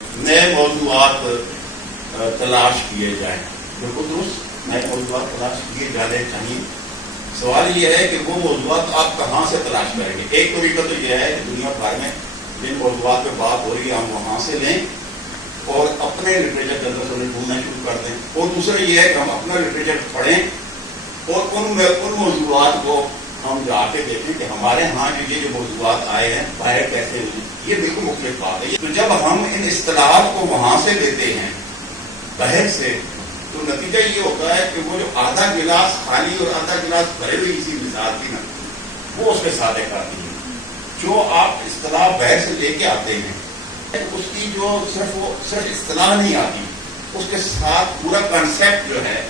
نئے موضوعات تلاش کیے جائیں، بالکل درست، نئے موضوعات تلاش کیے جانے چاہیے۔ سوال یہ ہے کہ وہ موضوعات آپ کہاں سے تلاش کریں گے۔ ایک طریقہ تو یہ ہے کہ دنیا بھر میں جن موضوعات پہ بات ہو رہی ہے ہم وہاں سے لیں اور اپنے لٹریچر کے اندر سے انہیں ڈھونڈنا شروع کر دیں، اور دوسرا یہ ہے کہ ہم اپنا لٹریچر پڑھیں اور ان موضوعات کو ہم جا کے دیکھیں کہ ہمارے ہاں جو موضوعات آئے ہیں باہر کیسے ہوئی۔ یہ بالکل مختلف بات ہے۔ تو جب ہم ان اصطلاحات کو وہاں سے لیتے ہیں باہر سے، تو نتیجہ یہ ہوتا ہے کہ وہ جو آدھا گلاس خالی اور آدھا گلاس بھرے ہوئی اسی مثال کی نا، وہ اس کے ساتھ ایک آتی ہے۔ جو آپ اصطلاح باہر سے لے کے آتے ہیں اس کی جو صرف اصطلاح نہیں آتی، اس کے ساتھ پورا کنسیپٹ جو ہے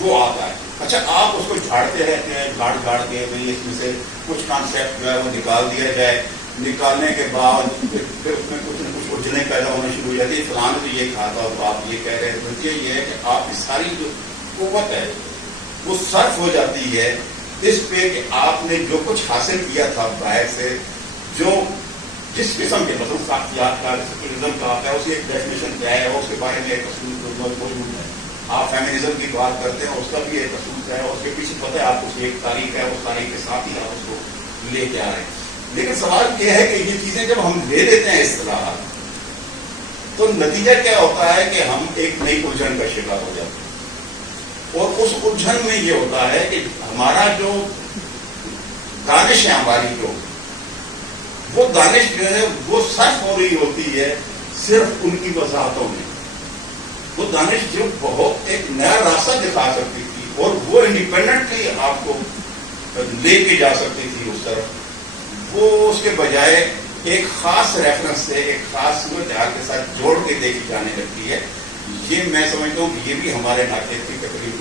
وہ آتا ہے۔ اچھا، آپ اس کو جھاڑتے رہتے ہیں، جھاڑ کے اس میں سے کچھ کانسیپٹ جو ہے وہ نکال دیا جائے، نکالنے کے بعد پھر اس میں کچھ نہ کچھ الجھنیں پیدا ہونا شروع ہو جاتی ہے۔ فلاں نے تو یہ کہا تھا تو آپ یہ کہہ رہے ہیں۔ نتیجہ یہ ہے کہ آپ کی ساری جو قوت ہے وہ صرف ہو جاتی ہے اس پہ کہ آپ نے جو کچھ حاصل کیا تھا باہر سے، جو جس قسم کے مطلب ساختیات کا سیکولرزم کا آتا ہے، اس کی ایک ڈیفینیشن کیا ہے، اس کے بارے میں ایک اصول موجود ہے۔ آپ فیمنزم کی بات کرتے ہیں، اس کا بھی ایک اصول ہے، اس کے پیچھے پتہ ہے آپ کو ایک تاریخ ہے، اس تاریخ کے ساتھ ہی آپ اس کو لے کے آ رہے ہیں۔ لیکن سوال یہ ہے کہ یہ چیزیں جب ہم لے لیتے ہیں اصطلاحات، تو نتیجہ کیا ہوتا ہے کہ ہم ایک نئی الجھن کا شکار ہو جاتے ہیں، اور اس الجھن میں یہ ہوتا ہے کہ ہمارا جو دانش ہے، ہماری جو وہ دانش جو ہے وہ صرف ہو رہی ہوتی ہے صرف ان کی وضاحتوں میں۔ وہ دانش جو بہت ایک نیا راستہ دکھا سکتی تھی اور وہ انڈیپینڈنٹلی آپ کو لے کے جا سکتی تھی اس طرف، وہ اس کے بجائے ایک خاص ریفرنس سے ایک خاص صورتحال کے ساتھ جوڑ کے دیکھی جانے لگتی ہے۔ یہ میں سمجھتا ہوں کہ یہ بھی ہمارے ناقص کی تکلیف